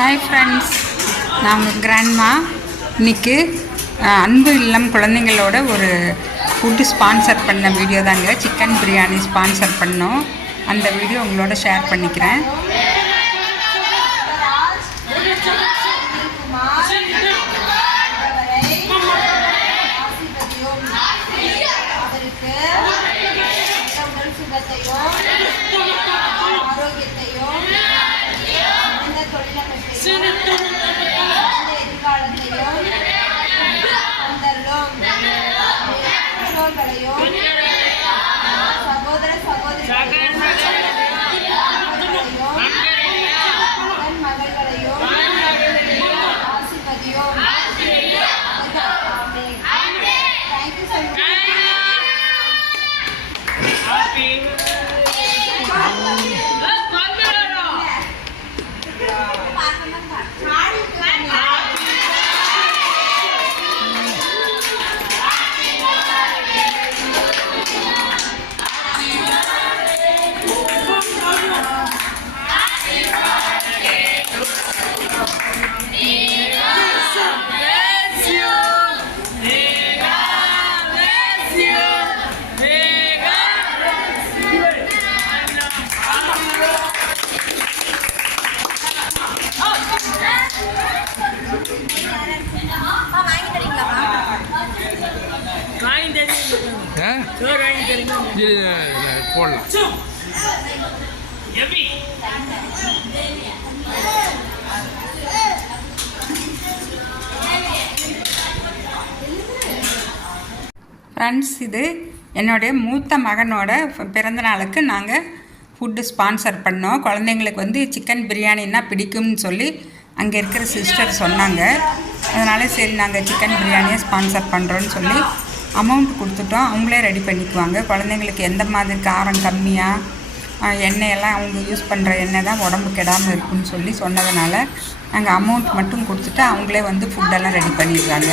Hi friends நான் உங்கள் grandma இன்னைக்கு அன்பு இல்லம் குழந்தைங்களோட ஒரு ஃபுட்டு ஸ்பான்சர் பண்ண வீடியோ தாங்க. சிக்கன் பிரியாணி ஸ்பான்சர் பண்ணோம். அந்த வீடியோ உங்களோட ஷேர் பண்ணிக்கிறேன். போடலாம் ஃப்ரெண்ட்ஸ் இது என்னுடைய மூத்த மகனோட பிறந்த நாளுக்கு நாங்கள் ஃபுட்டு ஸ்பான்சர் பண்ணோம். குழந்தைங்களுக்கு வந்து சிக்கன் பிரியாணின்னா பிடிக்கும்னு சொல்லி அங்கே இருக்கிற சிஸ்டர் சொன்னாங்க. அதனால் சரி நாங்கள் சிக்கன் பிரியாணியை ஸ்பான்சர் பண்ணுறோன்னு சொல்லி அமௌண்ட் கொடுத்துட்டோம். அவங்களே ரெடி பண்ணிக்குவாங்க. குழந்தைங்களுக்கு எந்த மாதிரி காரம் கம்மியாக எண்ணெயெல்லாம் அவங்க யூஸ் பண்ணுற எண்ணெய் தான் உடம்பு கெடாமல் இருக்குன்னு சொல்லி சொன்னதுனால நாங்கள் அமௌண்ட் மட்டும் கொடுத்துட்டு அவங்களே வந்து ஃபுட்டெல்லாம் ரெடி பண்ணிடுறாங்க.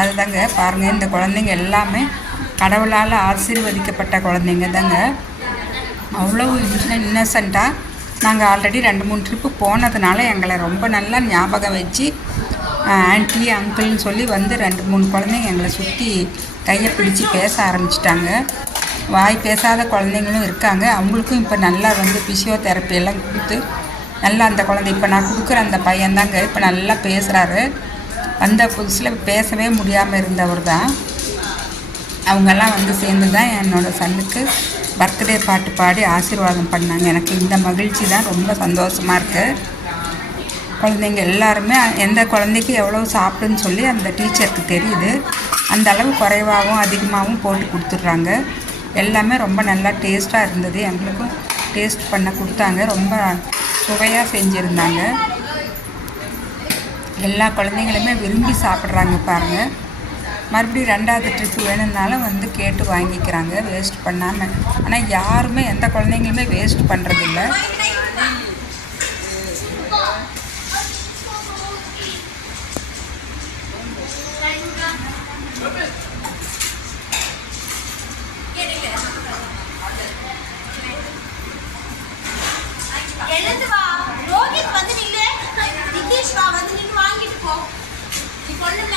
அதுதாங்க பாருங்கள் இந்த குழந்தைங்க எல்லாமே கடவுளால் ஆசீர்வதிக்கப்பட்ட குழந்தைங்க தாங்க. அவ்வளோ இன்னசென்ட்டாக நாங்கள் ஆல்ரெடி ரெண்டு மூணு ட்ரிப்பு போனதுனால எங்களை ரொம்ப நல்லா ஞாபகம் வச்சு ஆன்ட்டி அங்கிள்னு சொல்லி வந்து ரெண்டு மூணு குழந்தைங்க எங்களை சுற்றி கையை பிடிச்சி பேச ஆரம்பிச்சிட்டாங்க. வாய் பேசாத குழந்தைங்களும் இருக்காங்க. அவங்களுக்கும் இப்போ நல்லா வந்து ஃபிசியோதெரப்பி எல்லாம் கொடுத்து நல்லா அந்த குழந்தை இப்போ நான் கொடுக்குற அந்த பையன்தாங்க இப்போ நல்லா பேசுகிறாரு வந்த புதுசில் பேசவே முடியாமல் இருந்தவர் தான். அவங்கெல்லாம் வந்து சேர்ந்து தான் என்னோடய சன்னுக்கு பர்த்டே பாட்டு பாடி ஆசீர்வாதம் பண்ணாங்க. எனக்கு இந்த மகிழ்ச்சி தான் ரொம்ப சந்தோஷமாக இருக்குது குழந்தைங்க எல்லாருமே எந்த குழந்தைக்கு எவ்வளோ சாப்பிடுன்னு சொல்லி அந்த டீச்சருக்கு தெரியுது. அந்த அளவு குறைவாகவும் அதிகமாகவும் போட்டு கொடுத்துட்றாங்க. எல்லாமே ரொம்ப நல்லா டேஸ்ட்டாக இருந்தது. எங்களுக்கும் டேஸ்ட் பண்ண கொடுத்தாங்க. ரொம்ப சுவையாக செஞ்சுருந்தாங்க. எல்லா குழந்தைங்களுமே விரும்பி சாப்பிட்றாங்க பாருங்கள் மறுபடியும் ரெண்டாவது ட்ரிப்பு வேணும்னாலும் வந்து கேட்டு வாங்கிக்கிறாங்க வேஸ்ட் பண்ணாமல் ஆனால் யாருமே எந்த குழந்தைங்களுமே வேஸ்ட் பண்ணுறதில்ல ரோஹித் வந்து நிதிஷ் வா வந்து வாங்கிட்டு போ. நீ பொண்ணுல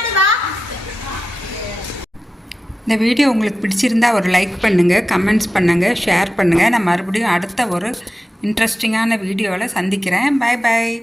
இந்த வீடியோ உங்களுக்கு பிடிச்சிருந்தா ஒரு லைக் பண்ணுங்கள் கமெண்ட்ஸ் பண்ணுங்கள் ஷேர் பண்ணுங்கள் நான் மறுபடியும் அடுத்த ஒரு இன்ட்ரெஸ்டிங்கான வீடியோவில் சந்திக்கிறேன். Bye bye